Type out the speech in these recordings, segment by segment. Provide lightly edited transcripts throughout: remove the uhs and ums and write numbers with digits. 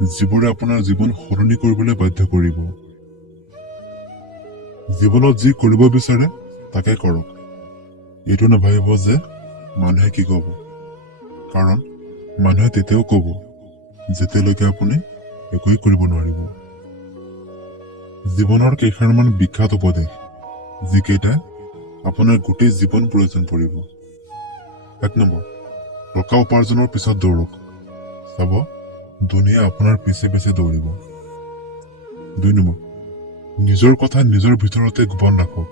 যিবোৰে আপোনাৰ জীৱন সলনি কৰিবলৈ বাধ্য কৰিব। জীৱনত যি কৰিব বিচাৰে তাকে কৰক। এইটো নাভাবিব যে মানুহে কি কব, কাৰণ মানুহে তেতিয়াও কব যেতিয়ালৈকে আপুনি একোৱেই কৰিব নোৱাৰিব। জীৱনৰ কেইষাৰমান বিখ্যাত উপদেশ, যিকেইটাই আপোনাৰ গোটেই জীৱন প্ৰয়োজন পৰিব। 1 নম্বৰ, টকা উপাৰ্জনৰ পিছত দৌৰক। চাব, দুনিয়া আপোনাৰ পিছে পিছে দৌৰিব। 2 নম্বৰ, নিজৰ কথা নিজৰ ভিতৰতে গোপন ৰাখক।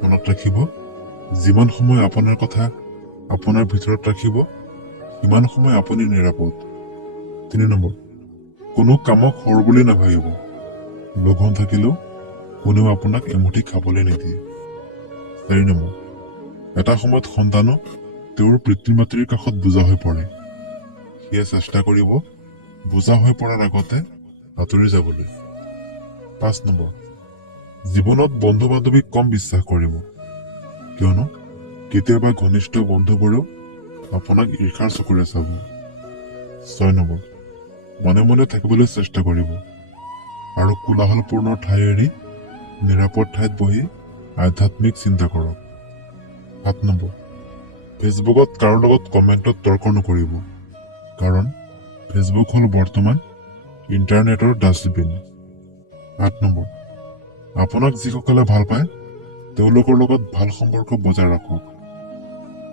মনত ৰাখিব, যিমান সময় আপোনাৰ কথা আপোনাৰ ভিতৰত ৰাখিব, সিমান সময় আপুনি নিৰাপদ। 3 নম্বৰ, কোনো কামক সৰু বুলি নাভাবিব। লঘোণ থাকিলেও কোনেও আপোনাক এমুঠি খাবলৈ নিদিয়ে। 4 নম্বৰ, এটা সময়ত সন্তানো তেওঁৰ পিতৃ মাতৃৰ কাষত বোজা হৈ পৰে। সেয়ে চেষ্টা কৰিব বোজা হৈ পৰাৰ আগতে আঁতৰি যাবলৈ। 5 নম্বৰ, জীৱনত বন্ধু বান্ধৱীক কম বিশ্বাস কৰিব, কিয়নো কেতিয়াবা ঘনিষ্ঠ বন্ধুবোৰেও আপোনাক ঈৰ্ষাৰ চকুৰে চাব। 6 নম্বৰ, মনে মনে থাকিবলৈ চেষ্টা কৰিব আৰু কোলাহলপূৰ্ণ ঠাই এৰি নিৰাপদ ঠাইত বহি আধ্যাত্মিক চিন্তা কৰক। 7 নম্বৰ, ফেচবুকত কাৰো লগত কমেণ্টত তৰ্ক নকৰিব, কাৰণ ফেচবুক হ'ল বৰ্তমান ইণ্টাৰনেটৰ ডাষ্টবিন। 8 নম্বৰ, আপোনাক যিসকলে ভাল পায় তেওঁলোকৰ লগত ভাল সম্পৰ্ক বজাই ৰাখক।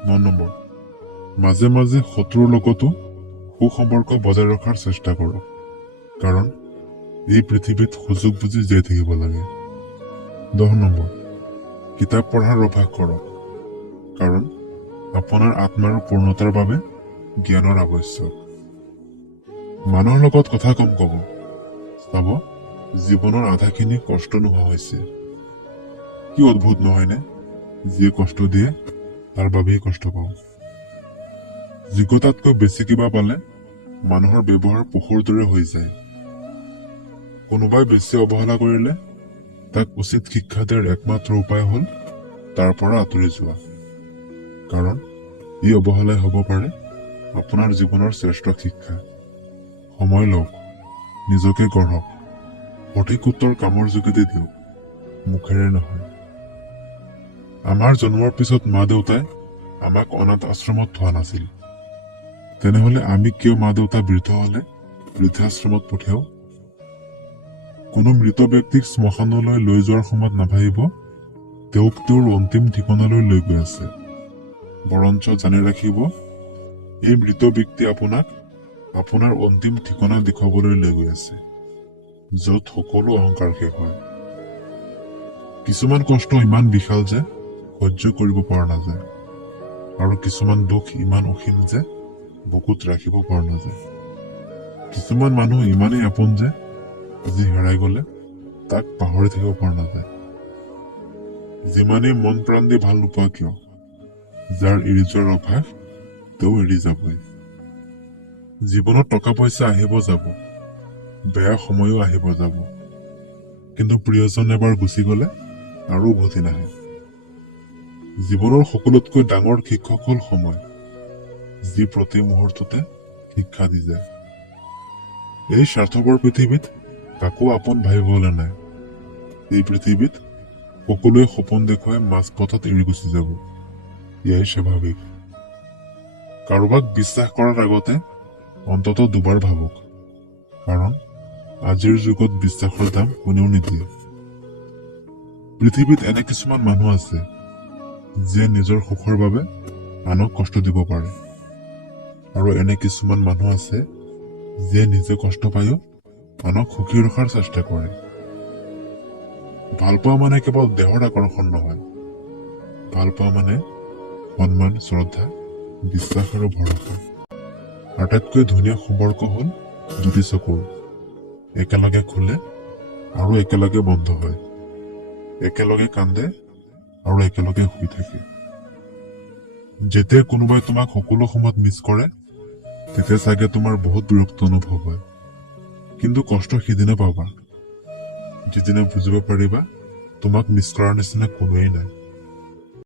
9 নম্বৰ, মাজে মাজে শত্ৰুৰ লগতো সুসম্পৰ্ক বজাই ৰখাৰ চেষ্টা কৰক, কাৰণ এই পৃথিৱীত সুযোগ বুজি জীয়াই থাকিব লাগে। 10 নম্বৰ, কিতাপ পঢ়াৰ অভ্যাস কৰক, কাৰণ আপোনাৰ আত্মাৰ পূৰ্ণতাৰ বাবে জ্ঞানৰ আৱশ্যক। মানুহৰ লগত কথা কম কব। চাব, জীৱনৰ আধাখিনি কষ্ট নোহোৱা হৈছে। কি অদ্ভুত নহয়নে? যিয়ে কষ্ট দিয়ে তাৰ বাবেই কষ্ট পাওঁ। যোগ্যতাতকৈ বেছি কিবা পালে মানুহৰ ব্যৱহাৰ পশুৰ দৰে হৈ যায়। কোনোবাই বেছি অৱহেলা কৰিলে তাক উচিত শিক্ষা দিয়াৰ একমাত্ৰ উপায় হ'ল তাৰ পৰা আঁতৰি যোৱা, কাৰণ এই অৱহেলাই হ'ব পাৰে আপোনাৰ জীৱনৰ শ্ৰেষ্ঠ শিক্ষা। সময় লওক, নিজকে গঢ়ক, সঠিক উত্তৰ কামৰ যোগেদি দিয়ক, মুখেৰে নহয়। আমাৰ জন্মৰ পিছত মা দেউতাই আমাক অনাথ আশ্ৰমত থোৱা নাছিল, তেনেহলে আমি কিয় মা দেউতা বৃদ্ধ হলে বৃদ্ধাশ্ৰমত পঠিয়াও? কোনো মৃত ব্যক্তিক শ্মশানলৈ লৈ যোৱাৰ সময়ত নাভাবিব তেওঁক তেওঁৰ অন্তিম ঠিকনালৈ লৈ গৈ আছে, বৰঞ্চ জানি ৰাখিব এই মৃত ব্যক্তি আপোনাক আপোনাৰ অন্তিম ঠিকনা দেখুৱাবলৈ লৈ গৈ আছে, য'ত সকলো অহংকাৰ শেষ হয়। কিছুমান কষ্ট ইমান বিশাল যে সহ্য কৰিব পৰা নাযায়, আৰু কিছুমান দুখ ইমান অসীম যে বুকুত ৰাখিব পৰা নাযায়। কিছুমান মানুহ ইমানেই আপোন যে যি হেৰাই গলে তাক পাহৰি থাকিব পৰা নাযায়। যিমানেই মন প্ৰাণ দি ভাল নোপোৱা কিয়, যাৰ এৰি যোৱাৰ অভ্যাস তেওঁ এৰি যাবই। জীৱনত টকা পইচা আহিব যাব, বেয়া সময়ো আহিব যাব, কিন্তু প্ৰিয়জন এবাৰ গুচি গলে আৰু উভতি নাহে। জীৱনৰ সকলোতকৈ ডাঙৰ শিক্ষক হ'ল সময়, যি প্ৰতি মুহূৰ্ততে শিক্ষা দি যায়। এই স্বাৰ্থপৰ পৃথিৱীত কাকো আপোন ভাবিবলৈ নাই। এই পৃথিৱীত সকলোৱে সপোন দেখুৱাই মাজপথত এৰি গুচি যাব, এয়াই স্বাভাৱিক। কাৰোবাক বিশ্বাস কৰাৰ আগতে অন্তত দুবাৰ ভাবক, কাৰণ আজিৰ যুগত বিশ্বাসৰ দাম কোনেও নিদিয়ে। পৃথিৱীত এনে কিছুমান মানুহ আছে যিয়ে নিজৰ সুখৰ বাবে আনক কষ্ট দিব পাৰে, আৰু এনে কিছুমান মানুহ আছে যিয়ে নিজে কষ্ট পায়ো আনক সুখী ৰখাৰ চেষ্টা কৰে। ভালপোৱা মানে কেৱল দেহৰ আকৰ্ষণ নহয়, ভালপোৱা মানে সন্মান, শ্ৰদ্ধা, বিশ্বাস আৰু ভৰসা। আটাইতকৈ ধুনীয়া সম্পৰ্ক হ'ল দুটি চকুৰ, একেলগে খোলে আৰু একেলগে বন্ধ হয়, একেলগে কান্দে আৰু একেলগে শুই থাকে। যেতিয়া কোনোবাই তোমাক সকলো সময়ত মিছ কৰে, তেতিয়া চাগে তোমাৰ বহুত বিৰক্ত অনুভৱ হয়, কিন্তু কষ্ট সিদিনা পাবা যিদিনা বুজিব পাৰিবা তোমাক মিছ কৰাৰ নিচিনা কোনোৱেই নাই।